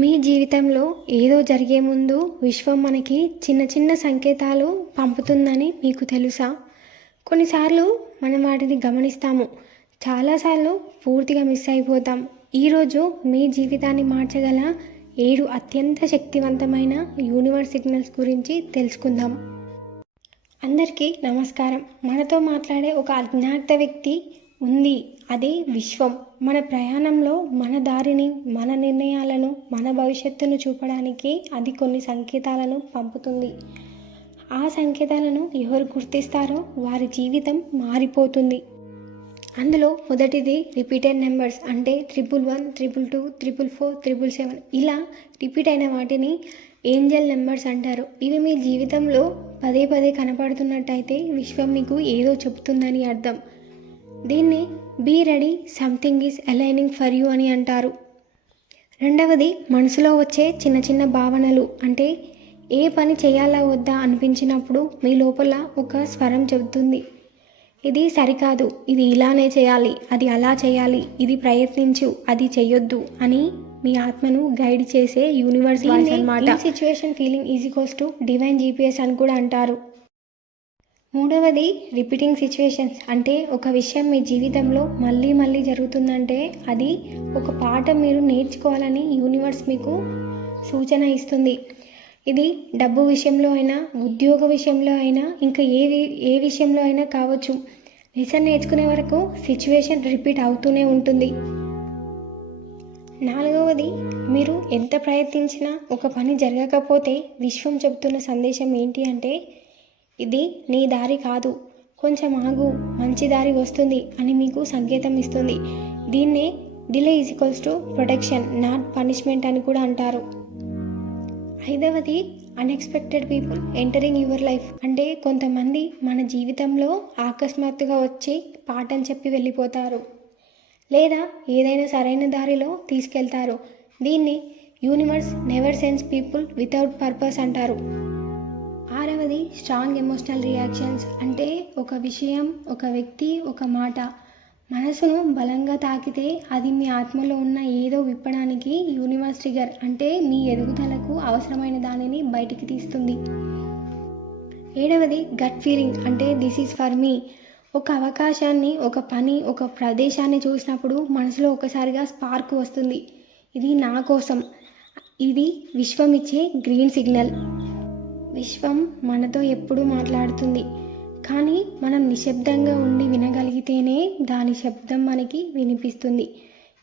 మీ జీవితంలో ఏదో జరిగే ముందు విశ్వం మనకి చిన్న చిన్న సంకేతాలు పంపుతుందని మీకు తెలుసా? కొన్నిసార్లు మనం వాటిని గమనిస్తాము, చాలాసార్లు పూర్తిగా మిస్ అయిపోతాం. ఈరోజు మీ జీవితాన్ని మార్చగల 7 అత్యంత శక్తివంతమైన యూనివర్స్ సిగ్నల్స్ గురించి తెలుసుకుందాం. అందరికీ నమస్కారం. మనతో మాట్లాడే ఒక అజ్ఞాత వ్యక్తి ఉంది, అదే విశ్వం. మన ప్రయాణంలో మన దారిని, మన నిర్ణయాలను, మన భవిష్యత్తును చూపడానికి అది కొన్ని సంకేతాలను పంపుతుంది. ఆ సంకేతాలను ఎవరు గుర్తిస్తారో వారి జీవితం మారిపోతుంది. అందులో మొదటిది రిపీటెడ్ నెంబర్స్, అంటే 111, 222, 444, 777. ఇలా రిపీట్ అయిన వాటిని ఏంజల్ నెంబర్స్ అంటారు. ఇవి మీ జీవితంలో పదే పదే కనపడుతున్నట్టయితే విశ్వం మీకు ఏదో చెబుతుందని అర్థం. దీన్ని be ready, something is aligning for you అని అంటారు. రెండవది మనసులో వచ్చే చిన్న చిన్న భావనలు, అంటే ఏ పని చేయాలా వద్దా అనిపించినప్పుడు మీ లోపల ఒక స్వరం చెబుతుంది, ఇది సరికాదు, ఇది ఇలానే చేయాలి, అది అలా చేయాలి, ఇది ప్రయత్నించు, అది చెయ్యొద్దు అని మీ ఆత్మను గైడ్ చేసే యూనివర్స్ వాయిస్ అన్నమాట. ఈ situation feeling is equals to divine GPS అని కూడా అంటారు. మూడవది రిపీటింగ్ సిచ్యువేషన్స్, అంటే ఒక విషయం మీ జీవితంలో మళ్ళీ మళ్ళీ జరుగుతుందంటే అది ఒక పాఠం మీరు నేర్చుకోవాలని యూనివర్స్ మీకు సూచన ఇస్తుంది. ఇది డబ్బు విషయంలో అయినా, ఉద్యోగ విషయంలో అయినా, ఇంకా ఏ విషయంలో అయినా కావచ్చు. లెసన్ నేర్చుకునే వరకు సిచ్యువేషన్ రిపీట్ అవుతూనే ఉంటుంది. నాలుగవది, మీరు ఎంత ప్రయత్నించినా ఒక పని జరగకపోతే విశ్వం చెబుతున్న సందేశం ఏంటి అంటే, ఇది నీ దారి కాదు, కొంచెం ఆగు, మంచి దారి వస్తుంది అని మీకు సంకేతం ఇస్తుంది. దీన్నే delay is equals to protection, not punishment అని కూడా అంటారు. ఐదవది, unexpected people entering your life, అంటే కొంతమంది మన జీవితంలో అకస్మాత్తుగా వచ్చి పాఠం చెప్పి వెళ్ళిపోతారు, లేదా ఏదైనా సరైన దారిలో తీసుకెళ్తారు. దీన్ని universe never sends people without purpose అంటారు. ఆరవది, స్ట్రాంగ్ ఎమోషనల్ రియాక్షన్స్, అంటే ఒక విషయం, ఒక వ్యక్తి, ఒక మాట మనసును బలంగా తాకితే అది మీ ఆత్మలో ఉన్న ఏదో విప్పడానికి యూనివర్స్ ట్రిగర్, అంటే మీ ఎదుగుదలకు అవసరమైన దానిని బయటికి తీస్తుంది. ఏడవది, గట్ ఫీలింగ్, అంటే దిస్ ఈజ్ ఫర్ మీ. ఒక అవకాశాన్ని, ఒక పని, ఒక ప్రదేశాన్ని చూసినప్పుడు మనసులో ఒకసారిగా స్పార్క్ వస్తుంది, ఇది నా కోసం. ఇది విశ్వం ఇచ్చే గ్రీన్ సిగ్నల్. విశ్వం మనతో ఎప్పుడూ మాట్లాడుతుంది, కానీ మనం నిశ్శబ్దంగా ఉండి వినగలిగితేనే దాని శబ్దం మనకి వినిపిస్తుంది.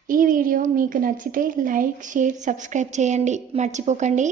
ఈ వీడియో మీకు నచ్చితే లైక్, షేర్, సబ్స్క్రైబ్ చేయండి, మర్చిపోకండి.